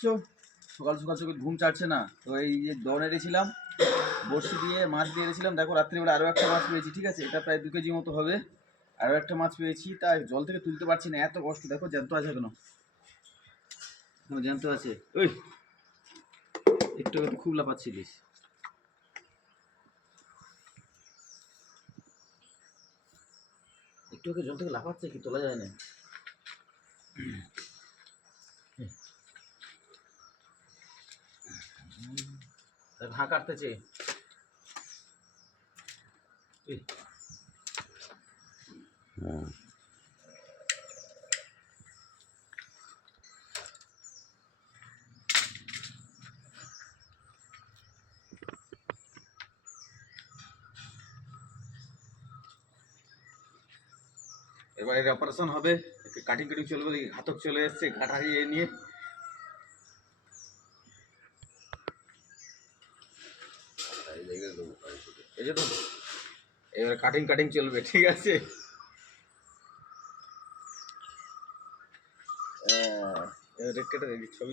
পাচ্ছ সকাল সকাল সকাল ঘুম চাটছে না। তো এই যে দন এনেছিলাম, বড়শি দিয়ে মাছ দিয়ে এনেছিলাম, দেখো রাত্রিবেলা আরও একটা মাছ পেয়েছি, ঠিক আছে, এটা প্রায় 2 কেজি মতো হবে। আরও একটা মাছ পেয়েছি, তাই জল থেকে তুলতে পারছি না, এত কষ্ট। দেখো জ্যান্ত আছে এখনো, জ্যান্ত আছে। ওই একটু একটু খুব লাফাচ্ছিলিস। একটু জল থেকে লাফাচ্ছে, কি তোলা যায় না। ঘা কাটতেছে। এবার এর অপারেশন হবে, কাটিং কাটিং চলবে, ঘাতক চলে এসছে, ঘাটা ইয়ে নিয়ে। এবার কাটিং কাটিং চলবে, ঠিক আছে। এবার কেটে ছবি